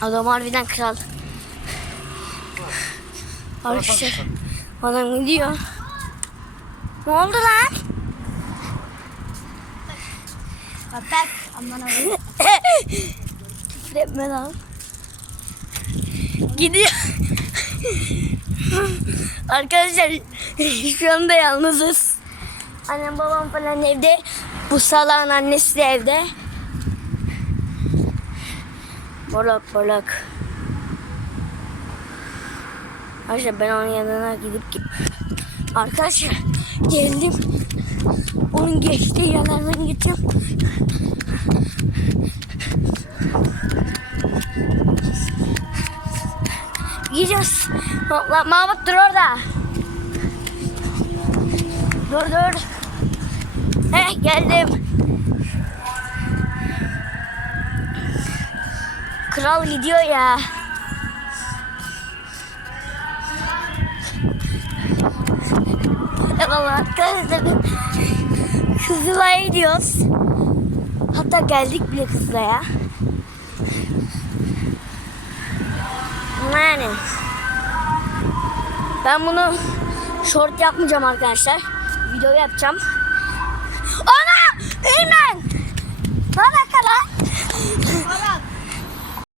Adam harbiden kral. Arkadaşlar adam gidiyor. Ne oldu lan? Bak aman abi. Küfür etme lan. Gidiyor. Arkadaşlar şu anda yalnızız. Annem babam falan evde. Bu salağın annesi de evde. Bolak bolak. Arkadaşlar ben onun yanına gidip Arkadaşlar geldim. Onun geçtiği yerlerden gideceğim. Gideceğiz. Ma- Mahmut dur orada. Dur dur. Heh geldim. Kral gidiyor ya. Arkadaşlar Kızılay'a gidiyoruz. Hatta geldik bile Kızılay'a. Yani ben bunu short yapmayacağım arkadaşlar. Video yapacağım.